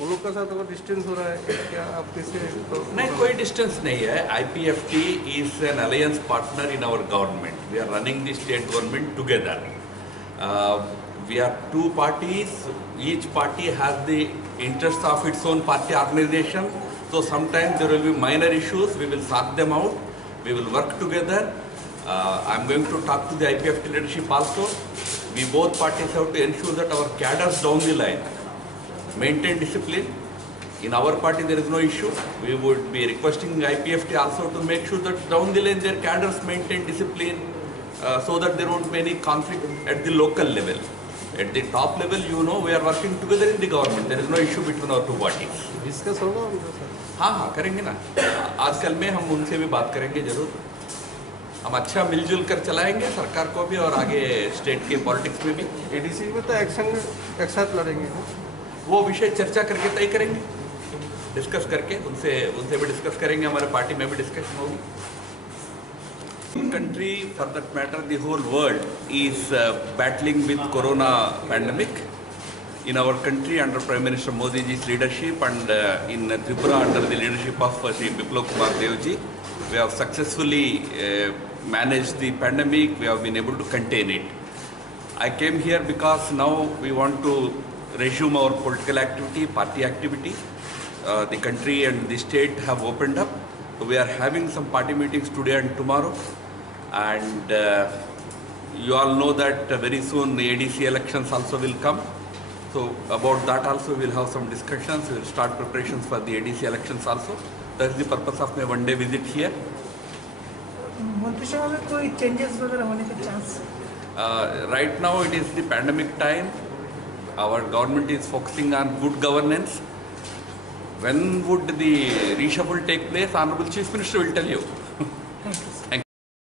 उन लोग का साथ अगर डिस्टेंस हो रहा है क्या आप कैसे नहीं, कोई डिस्टेंस नहीं है. IPFT is an alliance partner in our government. We are running the state government together. We are two parties. Each party has the interest of its own party organization. So sometimes there will be minor issues. We will sort them out. We will work together. I'm going to talk to the IPFT leadership also. We both parties have to ensure that our cadres down the line maintain discipline. In our party there is no issue. We would be requesting IPFT also to make sure that down the line their cadres maintain discipline so that there won't be any conflict at the local level. At the top level, we are working together in the government. There is no issue between our two parties. Discuss होगा उनका sir? हाँ करेंगे ना. आजकल में हम उनसे भी बात करेंगे जरूर. हम अच्छा मिलजुल कर चलाएंगे सरकार को भी और आगे स्टेट के पॉलिटिक्स में भी. ADC में तो एक्शन एक साथ लड़ेंगे ना? वो विषय चर्चा करके तय करेंगे, डिस्कस करके उनसे भी डिस्कस करेंगे. हमारे पार्टी में भी डिस्कशन होगी. Country, for that matter, the whole world is battling with corona pandemic. In our country, under Prime Minister Modi ji's leadership and in Tripura under the leadership of Shri Biplab Kumar Dev ji, we have successfully managed the pandemic. We have been able to contain it. I came here because now we want to resume our political activity, party activity. The country and the state have opened up. We are having some party meetings today and tomorrow. And you all know that very soon the ADC elections also will come. So about that also we will have some discussions. We will start preparations for the ADC elections also. That is the purpose of my one-day visit here. मंत्रिसभा में कोई changes वगैरह होने के chance? Right now it is the pandemic time. Our government is focusing on good governance. When would the reshuffle take place? Honorable Chief Minister will tell you. Thank you.